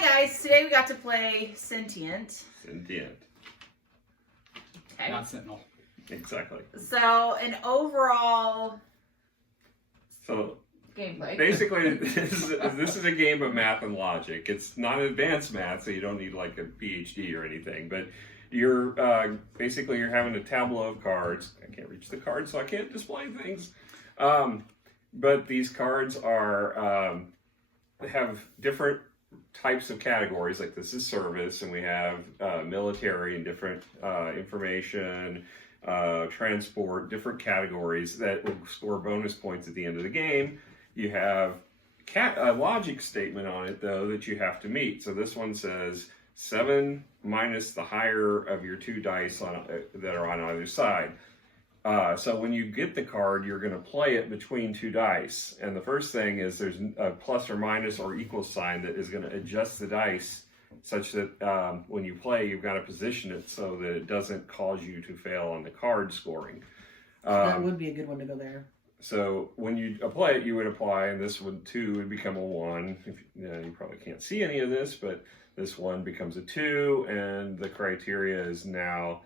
Hi guys, today we got to play Sentient. Sentient. Okay. Not Sentinel. Exactly. So, an overall So, gameplay. basically, this is a game of math and logic. It's not advanced math, so you don't need like a PhD or anything. But you're basically you're having a tableau of cards. I can't reach the cards, so I can't display things. But these cards are have different types of categories. Like this is service, and we have military and different information, transport, different categories that will score bonus points at the end of the game. You have a logic statement on it, though, that you have to meet. So this one says 7 minus the higher of your 2 dice that are on either side. So when you get the card, you're going to play it between 2 dice. And the first thing is there's a plus or minus or equal sign that is going to adjust the dice such that when you play, you've got to position it so that it doesn't cause you to fail on the card scoring. That would be a good one to go there. So when you apply it, you would apply, and this one 2 would become a 1. You probably can't see any of this, but this 1 becomes a 2, and the criteria is now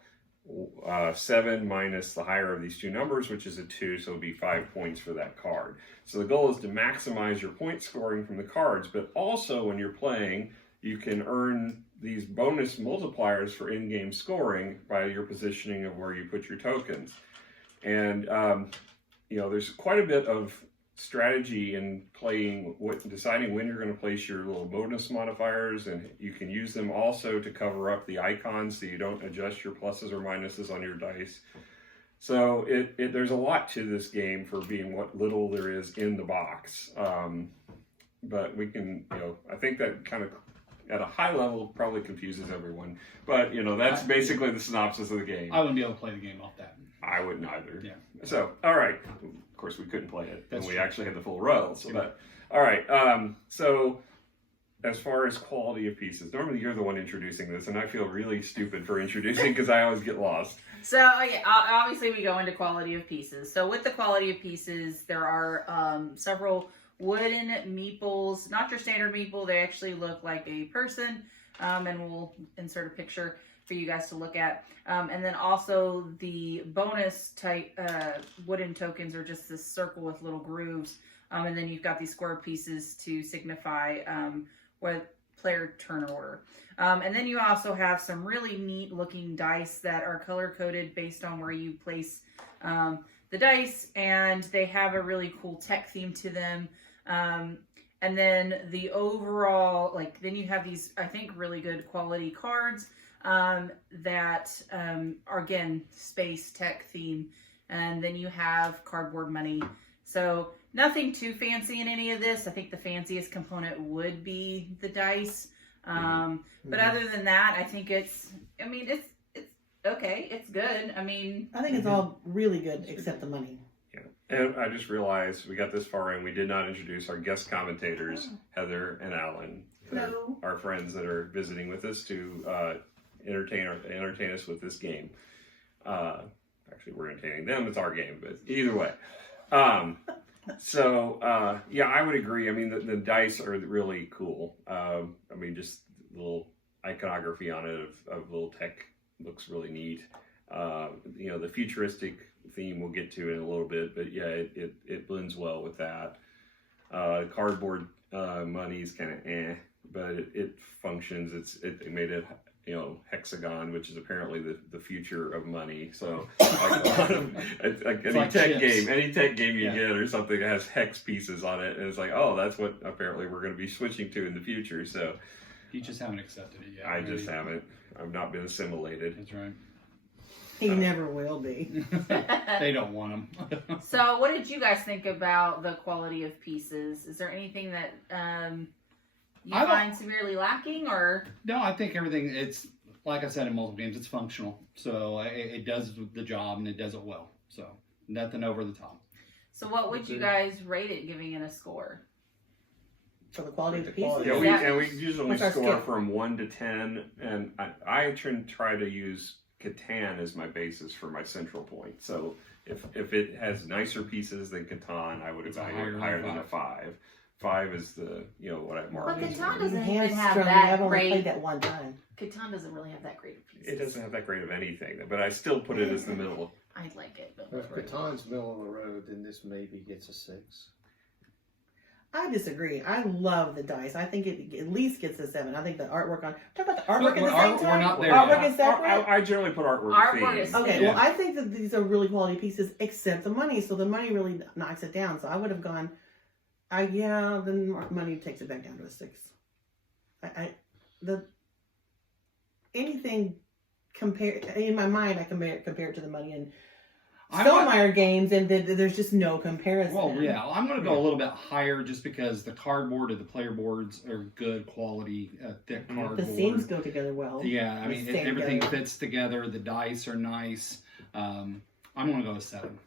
7 minus the higher of these 2 numbers, which is a 2, so it would be 5 points for that card. So the goal is to maximize your point scoring from the cards, but also when you're playing, you can earn these bonus multipliers for in-game scoring by your positioning of where you put your tokens. And there's quite a bit of strategy in playing, deciding when you're going to place your little bonus modifiers, and you can use them also to cover up the icons so you don't adjust your pluses or minuses on your dice. So there's a lot to this game for being what little there is in the box. But we can, I think that kind of at a high level probably confuses everyone. But, that's basically the synopsis of the game. I wouldn't be able to play the game off that. I wouldn't either. Yeah. So, all right. Of course, we couldn't play it. That's and we true. actually had the full row. So, Yeah. all right. So, as far as quality of pieces, normally you're the one introducing this, and I feel really stupid for introducing because I always get lost. So, obviously we go into quality of pieces. So with the quality of pieces, there are several wooden meeples, not your standard meeple. They actually look like a person, and we'll insert a picture for you guys to look at. And then also the bonus type wooden tokens are just this circle with little grooves. And then you've got these square pieces to signify what player turn order. And then you also have some really neat looking dice that are color coded based on where you place the dice, and they have a really cool tech theme to them. And then the overall, then you have these, I think, really good quality cards that are, again, space tech theme. And then you have cardboard money. So nothing too fancy in any of this. I think the fanciest component would be the dice. But other than that, I think it's okay. It's good. I think it's all really good except the money. Yeah. And I just realized we got this far and we did not introduce our guest commentators, Heather and Alan. Hello. Our friends that are visiting with us to entertain us with this game. Actually, we're entertaining them. It's our game, but either way. So, I would agree. The dice are really cool. Just the little iconography on it of little tech looks really neat. The futuristic theme we'll get to in a little bit, but yeah, it blends well with that. Cardboard money is kind of but it functions. It made it hexagon, which is apparently the future of money. So any tech game you get or something that has hex pieces on it, and it's like, oh, that's what apparently we're going to be switching to in the future. So You just haven't accepted it yet. I just haven't. I've not been assimilated. That's right. He never will be. They don't want them. So what did you guys think about the quality of pieces? Is there anything that you find severely lacking, or? No, I think everything, it's, like I said in multiple games, it's functional. So it does the job, and it does it well. So nothing over the top. So what would you guys rate it, giving it a score? For the quality of the pieces? Yeah, we usually What's our score scale? from 1 to 10, and I try to use Catan as my basis for my central point. So if it has nicer pieces than Catan, I would It's evaluate higher than a 5. 5 is the, what I mark. But as Catan one. doesn't Enhanced even have from- that I've only great. played that one time. Catan doesn't really have that great of pieces. It doesn't have that great of anything, but I still put it as the middle. I like it, but If Catan's middle of the road, then this maybe gets a 6. I disagree. I love the dice. I think it at least gets a 7. I think the artwork on. Talk about the artwork at the same time. We're not there Artwork yet. is separate. I generally put artwork Artwork theme. is- Okay, Yeah. well, I think that these are really quality pieces, except the money. So the money really knocks it down. So I would have gone, then money takes it back down to a 6. Anything compared in my mind, I compare it to the money and Stonemaier games, and there's just no comparison. Well, yeah, I'm going to go a little bit higher just because the cardboard or the player boards are good quality, thick cardboard. The seams go together well. Yeah, I mean, They stay everything together. fits together. The dice are nice. I'm going to go with 7.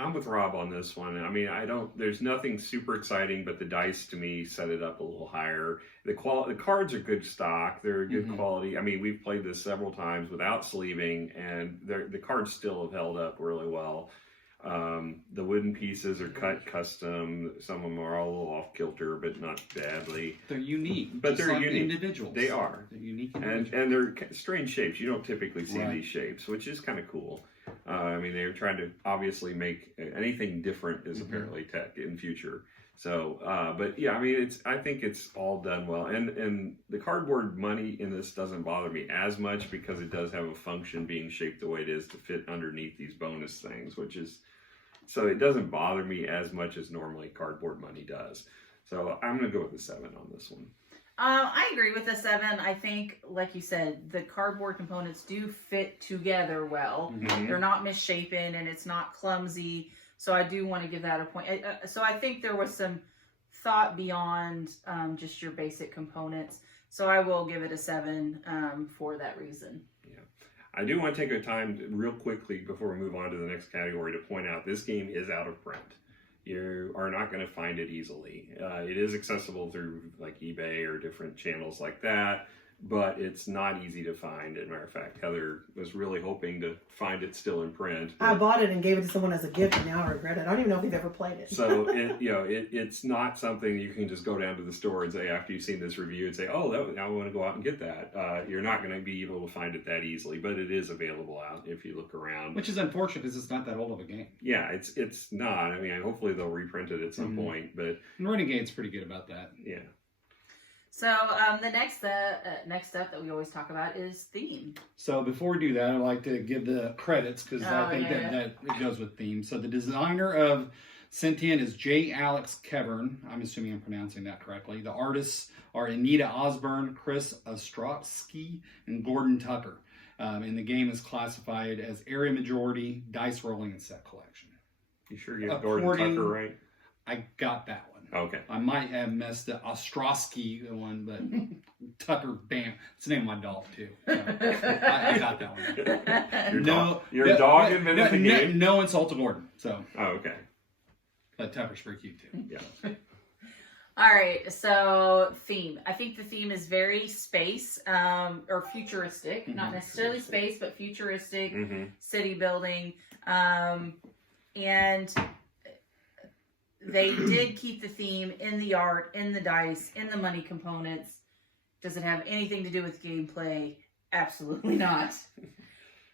I'm with Rob on this one. I mean, there's nothing super exciting, but the dice to me set it up a little higher. The cards are good stock. They're good quality. I mean, we've played this several times without sleeving, and the cards still have held up really well. The wooden pieces are cut custom. Some of them are all a little off kilter, but not badly. They're unique, But just they're like unique. individuals. They are. They're unique And individuals. they're strange shapes. You don't typically see Right. these shapes, which is kind of cool. I mean, they're trying to obviously make anything different is apparently tech in future. So, but yeah, I mean, I think it's all done well. And the cardboard money in this doesn't bother me as much because it does have a function being shaped the way it is to fit underneath these bonus things, so it doesn't bother me as much as normally cardboard money does. So I'm going to go with the 7 on this one. I agree with the 7. I think, like you said, the cardboard components do fit together well. Mhm. They're not misshapen and it's not clumsy. So I do want to give that a point. So I think there was some thought beyond just your basic components. So I will give it a 7 for that reason. I do want to take a time real quickly before we move on to the next category to point out this game is out of print. You are not going to find it easily. It is accessible through like eBay or different channels like that, but it's not easy to find. As a matter of fact, Heather was really hoping to find it still in print. I bought it and gave it to someone as a gift, and now I regret it. I don't even know if they've ever played it. So it's not something you can just go down to the store and say after you've seen this review and say, oh, I want to go out and get that. You're not going to be able to find it that easily, but it is available out if you look around. Which is unfortunate because it's not that old of a game. Yeah, it's not. I mean, hopefully they'll reprint it at some point, but And Renegade's pretty good about that. yeah. So the next step that we always talk about is theme. So before we do that, I'd like to give the credits because I think yeah. that it goes with theme. So the designer of Sentient is J. Alex Kevern. I'm assuming I'm pronouncing that correctly. The artists are Anita Osborne, Chris Ostrowski, and Gordon Tucker. And the game is classified as area majority, dice rolling, and set collection. You sure you have Gordon Tucker right? I got that one. Okay. I might have messed the Ostrowski one, but Tucker, bam. It's the name of my dog, too. So, I got that one. Your dog invented the game? No insult to Gordon. So, Oh, okay. but Tucker's pretty cute, too. Yeah. All right, so theme. I think the theme is very space or futuristic, not necessarily space, but futuristic city building. And they did keep the theme in the art, in the dice, in the money components. Does it have anything to do with gameplay? Absolutely not.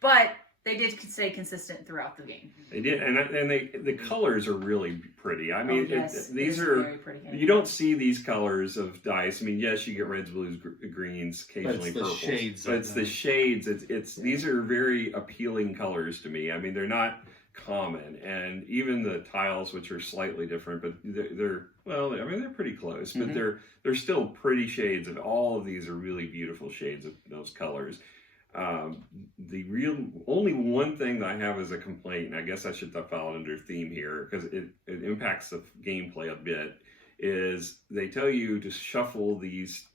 But they did stay consistent throughout the game. They did, and the colors are really pretty. I mean, these are very pretty. you don't see these colors of dice. I mean, yes, you get reds, blues, greens, occasionally the purples, shades but of it's them. the shades. These are very appealing colors to me. I mean, they're not common, and even the tiles, which are slightly different, but they're pretty close, but they're still pretty shades. Of all of these are really beautiful shades of those colors. The only one thing that I have as a complaint, and I guess I should have filed under theme here because it impacts the gameplay a bit, is they tell you to shuffle these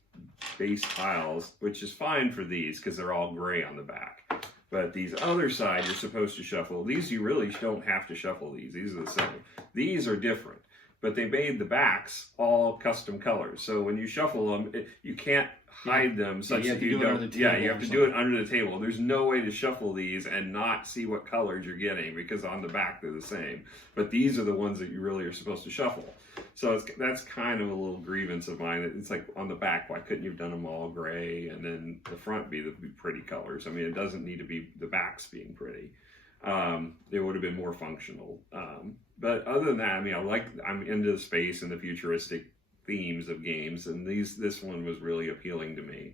base tiles, which is fine for these because they're all gray on the back. But these other side, you're supposed to shuffle. These you really don't have to shuffle these. These are the same. These are different. but they made the backs all custom colors. So when you shuffle them, you can't hide them such you have that to you do it don't. under the Yeah, table you or have to do it under the table. There's no way to shuffle these and not see what colors you're getting, because on the back they're the same. But these are the ones that you really are supposed to shuffle. So that's kind of a little grievance of mine. It's like on the back, why couldn't you have done them all gray and then the front be the pretty colors? I mean, it doesn't need to be the backs being pretty. It would have been more functional. But other than that, I mean, I'm into the space and the futuristic themes of games, and this one was really appealing to me.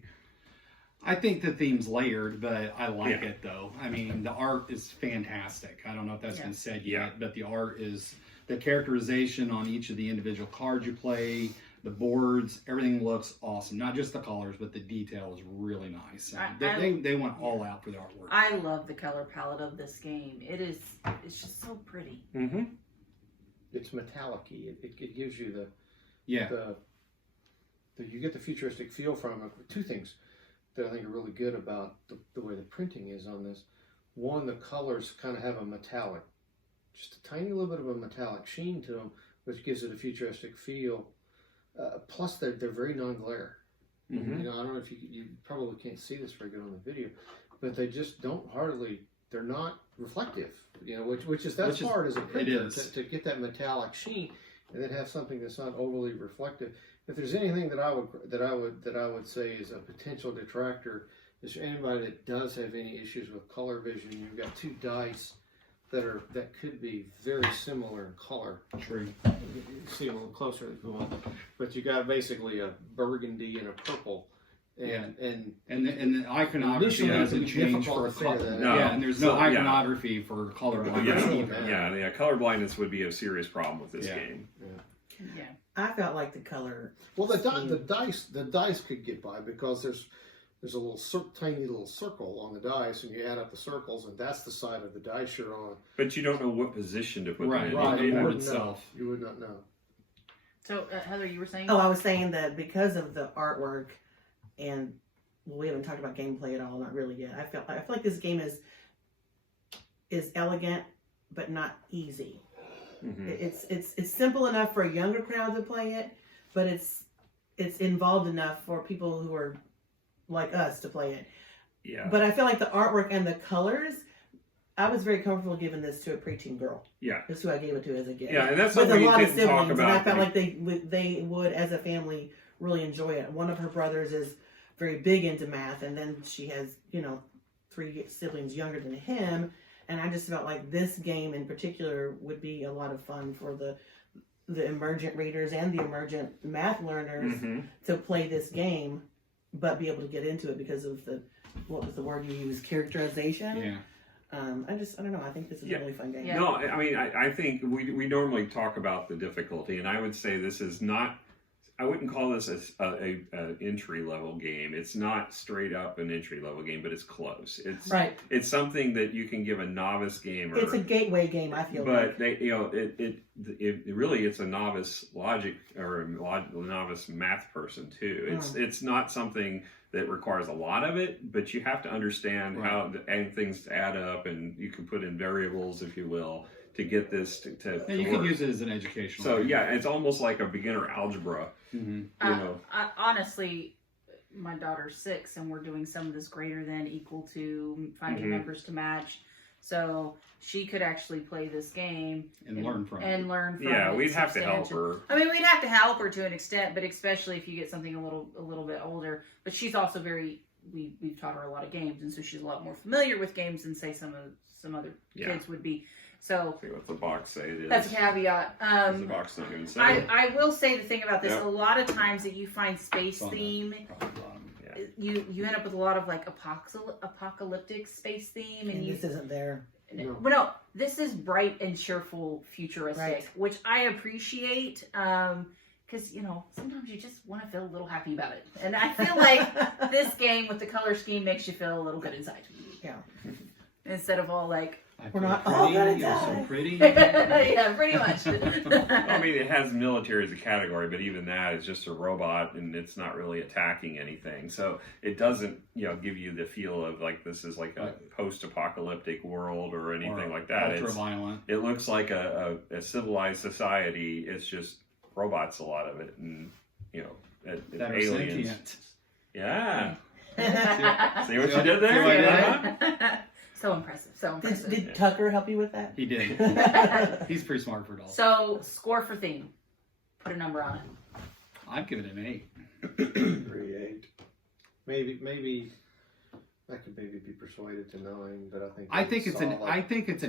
I think the theme's layered, but I like it though. I mean, the art is fantastic. I don't know if that's been said yet, but the art is, the characterization on each of the individual cards you play, the boards, everything looks awesome. Not just the colors, but the detail is really nice. They went all out for the artwork. I love the color palette of this game. It's just so pretty. Mm-hmm. It's metallic-y. It gives you the you get the futuristic feel from it. Two things that I think are really good about the way the printing is on this. One, the colors kind of have a metallic, just a tiny little bit of a metallic sheen to them, which gives it a futuristic feel. Plus, they're very non-glare. Mm-hmm. You know, I don't know if you probably can't see this very good on the video, but they just they're not reflective. You know, which is hard as a printer to get that metallic sheen and then have something that's not overly reflective. If there's anything that I would say is a potential detractor, is for anybody that does have any issues with color vision. You've got two dice that could be very similar in color. True. You see them a little closer if you want, but you got basically a burgundy and a purple. And the iconography hasn't changed for color. No. Yeah, and there's no iconography for color blindness either. Yeah, color blindness would be a serious problem with this game. Yeah. I felt like the color. Well, the dice could get by because there's a little tiny little circle on the dice, and you add up the circles, and that's the side of the dice you're on. But you don't know what position to put them in. The board You itself. You would not know. So, Heather, you were saying? Oh, I was saying that because of the artwork, and we haven't talked about gameplay at all, not really yet. I feel like this game is elegant, but not easy. Mm-hmm. It's simple enough for a younger crowd to play it, but it's involved enough for people who are like us to play it. Yeah. But I feel like the artwork and the colors, I was very comfortable giving this to a preteen girl. Yeah. That's who I gave it to as a gift. Yeah, and that's with something a lot we of didn't talk siblings, about. and I felt like they would, as a family, really enjoy it. One of her brothers is very big into math, and then she has 3 siblings younger than him. And I just felt like this game in particular would be a lot of fun for the emergent readers and the emergent math learners to play this game, but be able to get into it because of what was the word you used? Characterization? Yeah. I don't know. I think this is a really fun game. Yeah. No, I mean, I think we normally talk about the difficulty, and I would say this is not, I wouldn't call this an entry level game. It's not straight up an entry level game, but it's close. It's right. It's something that you can give a novice gamer. It's a gateway game, I feel. But it really, it's a novice logic or a novice math person too. It's not something that requires a lot of it, but you have to understand how things add up, and you can put in variables, if you will, to get this to you work. can use it as an educational. So it's almost like a beginner algebra. Mm-hmm. You know. Honestly, my daughter's 6, and we're doing some of this greater than equal to finding numbers to match. So she could actually play this game and learn from it. Yeah, we'd have to help her. I mean, we'd have to help her to an extent, but especially if you get something a little bit older. But she's also we've taught her a lot of games, and so she's a lot more familiar with games than say some other kids would be. So see what the box say it is. That's a caveat. The box not even say. I will say the thing about this: a lot of times that you find space theme, you end up with a lot of like apocalyptic space theme, and this isn't there. But no, this is bright and cheerful, futuristic, which I appreciate. Because, sometimes you just want to feel a little happy about it. And I feel like this game with the color scheme makes you feel a little good inside. Yeah. Instead of all like, We're not all gonna You're die. so pretty. Yeah, pretty much. I mean, it has military as a category, but even that is just a robot, and it's not really attacking anything. So it doesn't, give you the feel of like this is like a post-apocalyptic world or anything like that. Ultra violent. It looks like a civilized society. It's just robots, a lot of it, and That are aliens. sentient. Yeah. Yeah. See what you did there? See what I Uh-huh. So impressive. So impressive. Did Tucker help you with that? He did. He's pretty smart for a doll. So, score for theme. Put a number on it. I'd give it an 8. 3-8. Maybe I could maybe be persuaded to 9, but I think it's an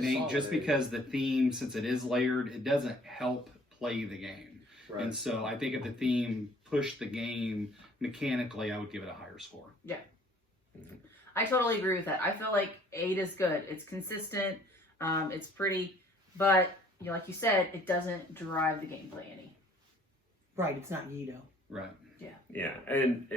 8 just solid because the theme, since it is layered, it doesn't help play the game. Right. And so I think if the theme pushed the game mechanically, I would give it a higher score. Yeah. I totally agree with that. I feel like 8 is good. It's consistent. It's pretty. But, like you said, it doesn't drive the gameplay any. Right, it's not Yido. Right. Yeah, and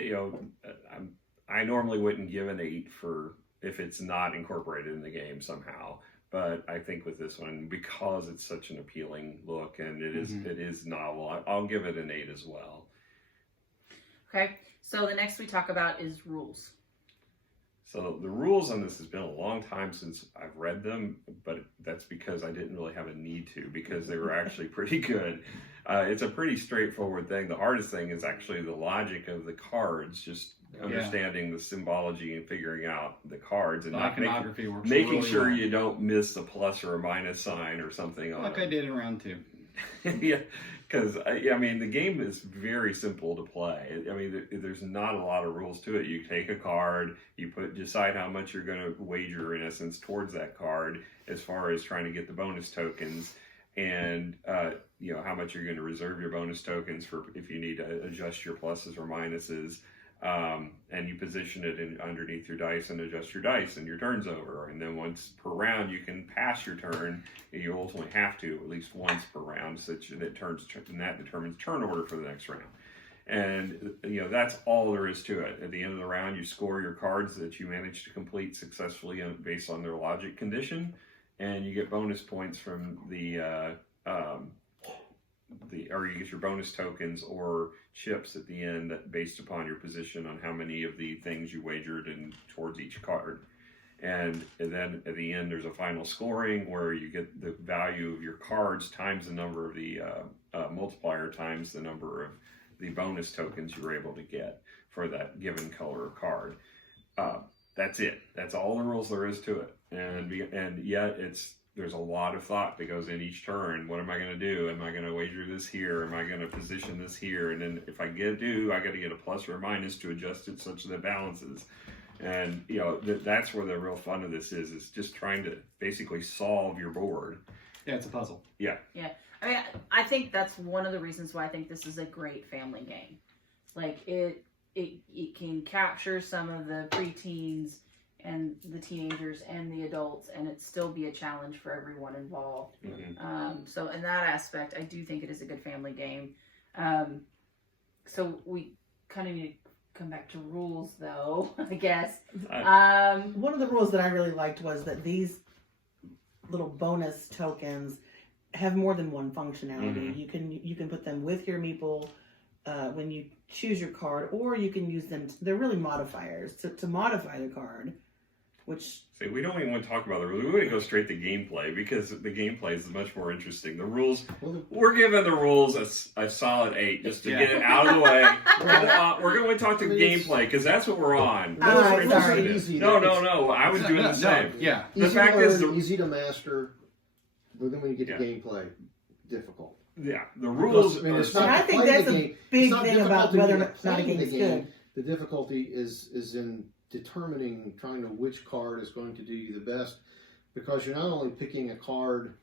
I normally wouldn't give an 8 for if it's not incorporated in the game somehow. But I think with this one, because it's such an appealing look and it is novel, I'll give it an 8 as well. Okay, so the next we talk about is rules. So the rules on this has been a long time since I've read them, but that's because I didn't really have a need to, because they were actually pretty good. It's a pretty straightforward thing. The hardest thing is actually the logic of the cards, just understanding the symbology and figuring out the cards and The not iconography works making really sure well. you don't miss a plus or a minus sign or something on Like it. I did in round 2. Yeah, because the game is very simple to play. I mean, there's not a lot of rules to it. You take a card, you decide how much you're going to wager, in essence, towards that card, as far as trying to get the bonus tokens, and how much you're going to reserve your bonus tokens for if you need to adjust your pluses or minuses. And you position it underneath your dice and adjust your dice, and your turn's over. And then once per round, you can pass your turn. You ultimately have to at least once per round, such that that determines turn order for the next round. And that's all there is to it. At the end of the round, you score your cards that you managed to complete successfully based on their logic condition, and you get bonus points from or you get your bonus tokens or chips at the end based upon your position on how many of the things you wagered in towards each card. And then at the end, there's a final scoring where you get the value of your cards times the number of the multiplier times the number of the bonus tokens you were able to get for that given color of card. That's it. That's all the rules there is to it. And yet there's a lot of thought that goes in each turn. What am I going to do? Am I going to wager this here? Am I going to position this here? And then if I I got to get a plus or a minus to adjust it such that it balances. And, that's where the real fun of this is just trying to basically solve your board. Yeah, it's a puzzle. Yeah. Yeah. I mean, I think that's one of the reasons why I think this is a great family game. Like, it can capture some of the preteens and the teenagers and the adults, and it still be a challenge for everyone involved. Mm-hmm. So in that aspect, I do think it is a good family game. So we kind of need to come back to rules, though, I guess. One of the rules that I really liked was that these little bonus tokens have more than one functionality. Mm-hmm. You can put them with your meeple when you choose your card, or you can use them. They're really modifiers to modify the card. Which See, we don't even want to talk about the rules. We want to go straight to gameplay, because the gameplay is much more interesting. The rules, we're giving the rules a solid 8 just to get it out of the way. We're going to talk to gameplay, because that's what we're on. That's what we're sorry. interested in. No. I was doing the same. Yeah. The Easy fact to is, learn, easy to master, but then when you get to gameplay, difficult. Yeah, the rules. It's And not I think playing that's the a game. big It's not thing about difficulty whether or in not a playing game the is game. good. The difficulty is in determining, trying to which card is going to do you the best, because you're not only picking a card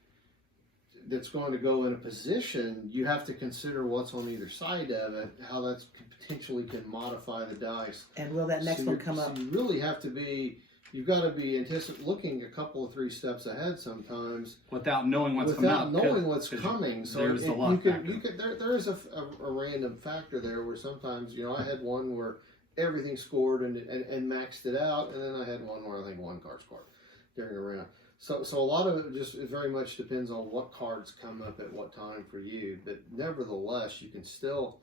that's going to go in a position, you have to consider what's on either side of it, how that's potentially can modify the dice. And will that next one come up? So you really have to be, you've got to be looking a couple of 3 steps ahead sometimes. Without knowing what's coming up. Without knowing what's coming. So there's the luck factor. there is a random factor there where sometimes, I had one where everything scored and maxed it out, and then I had one where I think one card scored during a round. So a lot of it just very much depends on what cards come up at what time for you. But nevertheless, you can still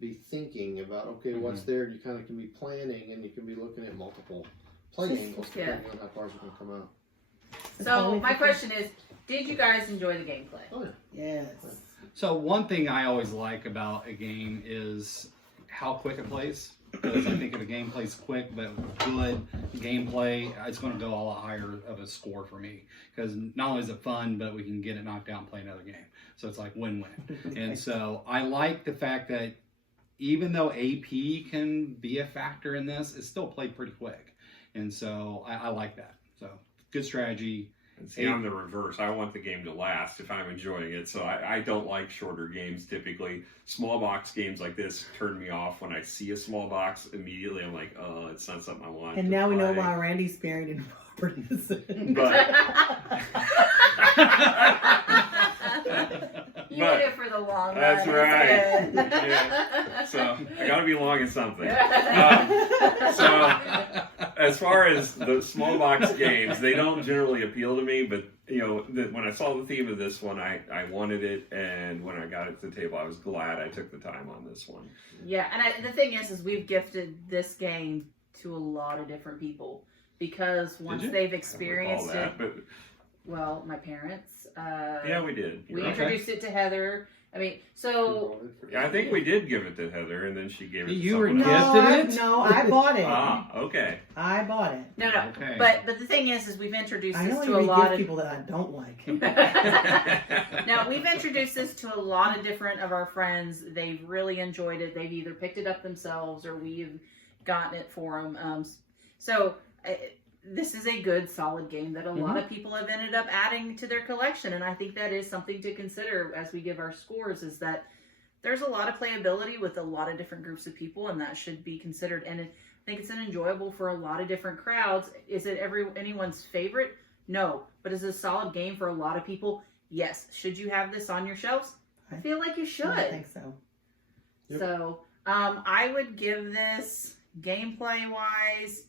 be thinking about, okay, what's there. You kind of can be planning, and you can be looking at multiple play angles depending on how cards are going to come out. So my question is, did you guys enjoy the gameplay? Oh Yes. So one thing I always like about a game is how quick it plays. Because I think if a game plays quick but good gameplay, it's going to go a lot higher of a score for me. Because not only is it fun, but we can get it knocked out and play another game. So it's like win-win. And so I like the fact that even though AP can be a factor in this, it's still played pretty quick. And so I like that. So good strategy. And see, I'm the reverse. I want the game to last if I'm enjoying it. So I don't like shorter games typically. Small box games like this turn me off. When I see a small box, immediately I'm like, oh, it's not something I want. And now we know why Randy's sparing in properties. But You did it for the long run. That's right. Yeah. So I got to be long in something. So as far as the small box games, they don't generally appeal to me. But when I saw the theme of this one, I wanted it, and when I got it to the table, I was glad I took the time on this one. Yeah, and the thing is we've gifted this game to a lot of different people because once they've experienced it. But well, my parents. Yeah, we did. We introduced it to Heather. I mean, so yeah, I think we did give it to Heather, and then she gave it to You were someone else. No, I bought it. Ah, okay. I bought it. no. Okay. But the thing is we've introduced I this know to a you lot give of people that I don't like. Now, we've introduced this to a lot of different of our friends. They've really enjoyed it. They've either picked it up themselves or we've gotten it for them. This is a good, solid game that a lot of people have ended up adding to their collection. And I think that is something to consider as we give our scores, is that there's a lot of playability with a lot of different groups of people, and that should be considered. And I think it's enjoyable for a lot of different crowds. Is it anyone's favorite? No. But is it a solid game for a lot of people? Yes. Should you have this on your shelves? I feel like you should. I think so. Yep. So I would give this, gameplay-wise,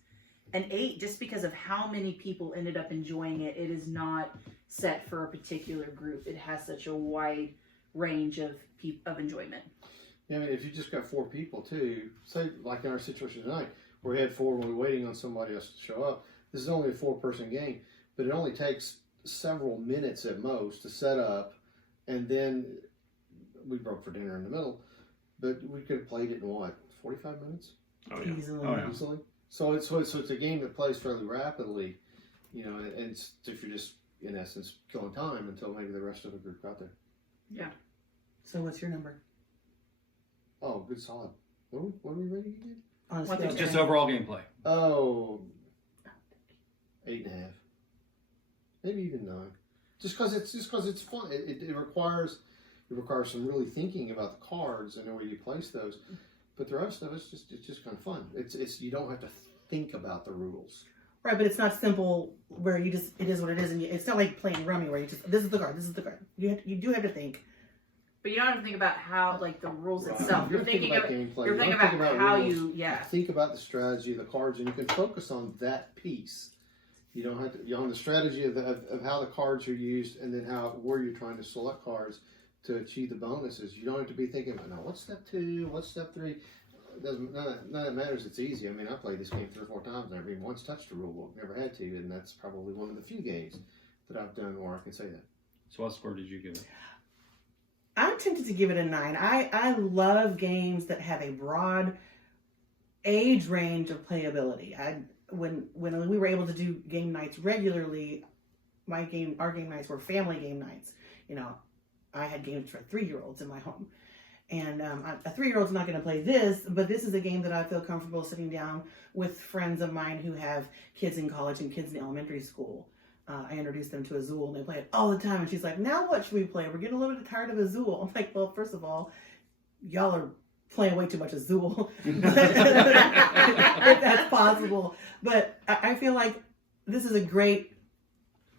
an 8, just because of how many people ended up enjoying it. It is not set for a particular group. It has such a wide range of enjoyment. Yeah, I mean, if you just got 4 people too, say like in our situation tonight, where we had 4 when we were waiting on somebody else to show up. This is only a 4-person game, but it only takes several minutes at most to set up, and then we broke for dinner in the middle. But we could have played it in what, 45 minutes? Oh, yeah. Easily. Oh, yeah. Easily. So it's a game that plays fairly rapidly, and it's, if you're just in essence killing time until maybe the rest of the group got there. Yeah. So what's your number? Oh, good, solid. What are we rating again? On a What scale the- of Just 10? overall gameplay. Oh, 8.5, maybe even 9. Just because it's fun. It requires some really thinking about the cards and where you place those. But the rest of it's just kind of fun. It's you don't have to think about the rules. Right, but it's not simple where it is what it is, and it's not like playing Rummy where you just, this is the card. You do have to think. But you don't have to think about how, like, the rules Right. itself. You You're don't think thinking about about gameplay. You're You thinking don't think about about how rules. you, Think about the strategy of the cards, and you can focus on that piece. You don't have to, on the strategy of how the cards are used, and then where you're trying to select cards to achieve the bonuses. You don't have to be thinking about, now, what's step 2, what's step 3. None of that matters. It's easy. I mean, I played this game 3 or 4 times. And I've never even once touched a rule book. Never had to, and that's probably one of the few games that I've done where I can say that. So what score did you give it? I'm tempted to give it a 9. I love games that have a broad age range of playability. When we were able to do game nights regularly, our game nights were family game nights. I had games for 3-year-olds in my home. And a 3-year-old's not going to play this, but this is a game that I feel comfortable sitting down with friends of mine who have kids in college and kids in elementary school. I introduced them to Azul, and they play it all the time. And she's like, now what should we play? We're getting a little bit tired of Azul. I'm like, well, first of all, y'all are playing way too much Azul. If that's possible. But I feel like this is a great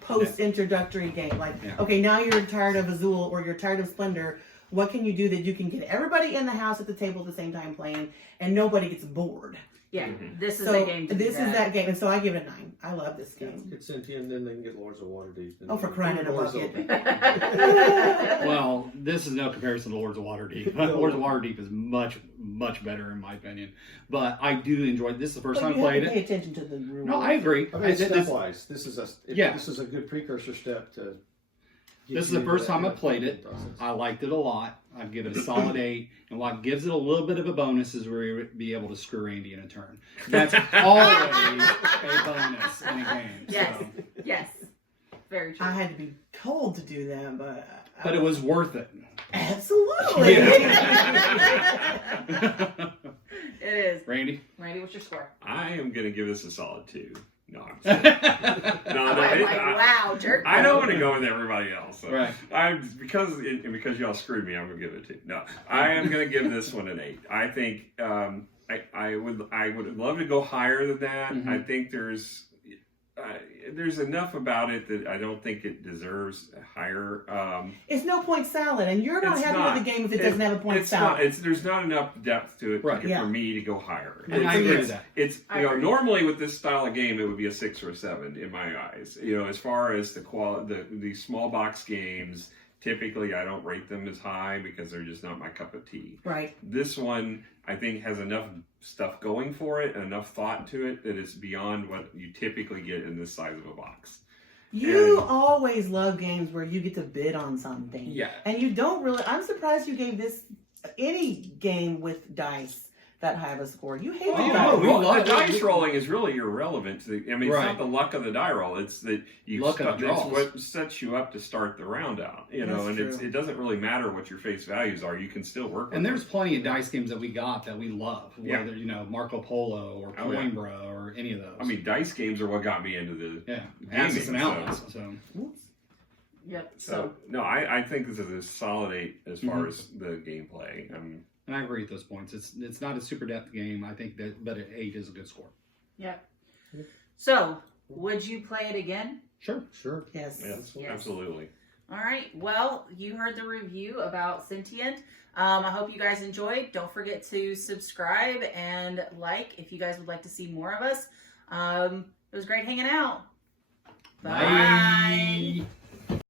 post-introductory game. Like, okay, now you're tired of Azul or you're tired of Splendor. What can you do that you can get everybody in the house at the table at the same time playing, and nobody gets bored? Yeah, this is So the game. this is that game, and so I give it a 9. I love this game. Get Sentient, then they can get Lords of Waterdeep. Oh, for crying in a bucket! Well, this is no comparison to Lords of Waterdeep. Lords of Waterdeep is much, much better in my opinion. But I do enjoy. This is the first time I played Pay it. attention to the rules. No, I agree. I mean, stepwise, this is a good precursor step to. This is the first time I played it. I liked it a lot. I'd give it a solid 8. And what gives it a little bit of a bonus is we'll be able to screw Andy in a turn. That's always a bonus in a game. Yes, So. yes, very true. I had to be told to do that, but It was worth it. Absolutely. It is. Randy? Randy, what's your score? I am going to give this a solid 2. No, I'm just kidding. No, I'm like, wow, jerk. I don't want to go with everybody else. So Right. Because y'all screwed me, I'm gonna give it a 2. No, I am gonna give this one an 8. I think I would love to go higher than that. Mm-hmm. I think there's enough about it that I don't think it deserves a higher. It's no point salad, and you're not It's happy not. with the game if it doesn't have a point It's salad. not. There's not enough depth to it Right. for me to go higher. And I agree with that. It's I agree. normally with this style of game it would be a 6 or a 7 in my eyes. As far as the small box games, typically I don't rate them as high because they're just not my cup of tea. Right. This one I think has enough stuff going for it and enough thought to it that it's beyond what you typically get in this size of a box. You And- always love games where you get to bid on something. Yeah. And you don't really. I'm surprised you gave this any game with dice that high of a score. You hate Oh, the yeah, dice. we love the it. dice rolling is really irrelevant to the. I mean, it's Right. not the luck of the die roll. It's that you. Luck of the It's draws. what sets you up to start the round out. That's And true. it doesn't really matter what your face values are. You can still work. And with there's them. plenty of dice games that we got that we love, Yeah. whether Marco Polo or Oh, yeah. Coimbra or any of those. I mean, dice games are what got me into the. yeah, gaming, Axis and so- Allies. So Yep. So no, I think this is a solid 8 as far Mhm. as the gameplay. and I agree with those points. It's not a super depth game. I think that, but an 8 is a good score. Yep. So, would you play it again? Sure. Sure. Yes. Yes, Yes. absolutely. All right. Well, you heard the review about Sentient. I hope you guys enjoyed. Don't forget to subscribe and like if you guys would like to see more of us. It was great hanging out. Bye. Bye.